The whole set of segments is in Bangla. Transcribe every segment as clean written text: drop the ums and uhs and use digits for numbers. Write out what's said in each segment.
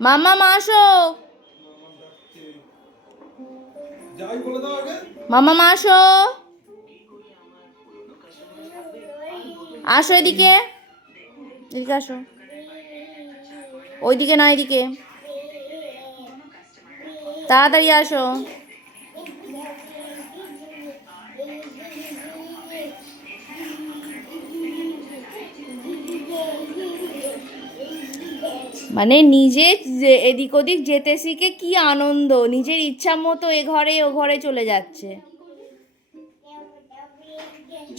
মাম্মা মা আসো, মাম্মা মা আসো, আসো এদিকে, এদিকে আসো, ওইদিকে না এদিকে, তাড়াতাড়ি আসো। মানে নিজে এদিক ওদিক যেতে শিখে কি আনন্দ, নিজের ইচ্ছা মতো এ ঘরে ও ঘরে চলে যাচ্ছে।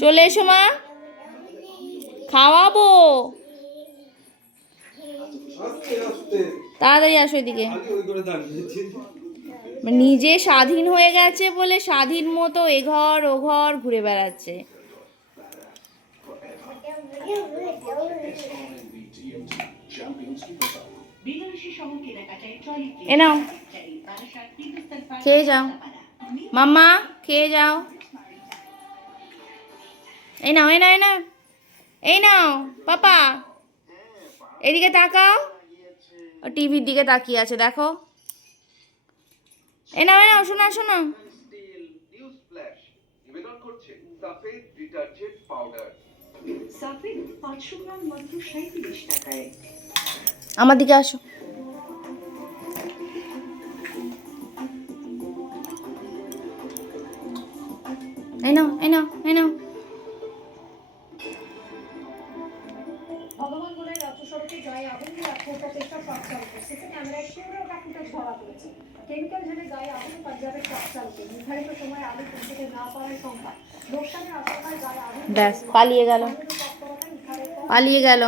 চলে এসো মা, খাওয়াবো, তাড়াতাড়ি আসো এদিকে। নিজে স্বাধীন হয়ে গেছে বলে স্বাধীন মতো এ ঘর ও ঘর ঘুরে বেড়াচ্ছে। এ নাও, খেয়ে যাও মাম্মা, খেয়ে যাও। এই নাও, এই নাও, এই নাও, এই নাও পাপা, এদিকে তাকাও, টিভির দিকে তাকিয়ে আছে দেখো। এই নাও, এই নাও, শোনা শোনা। আমার দিকে আসো। এই নাও, এই নাও, এই নাও। ভগবান বলে রাজ্য সড়কে গায়ে আগুন দিয়ে আত্মহত্যা চেষ্টা ট্রাক চালকের সিসি ক্যামেরায় শিউরে ফুটেজ ধরা পড়েছে। কেমিক্যাল ঢেলে গায়ে আগুন পাঞ্জাবের ট্রাক চালকের নির্ধারিত সময় আলু পৌঁছতে না পারার সংখ্যা লোকসানের আশঙ্কায় গায়ে আগুন, ব্যাস পালিয়ে গেল, পালিয়ে গেল।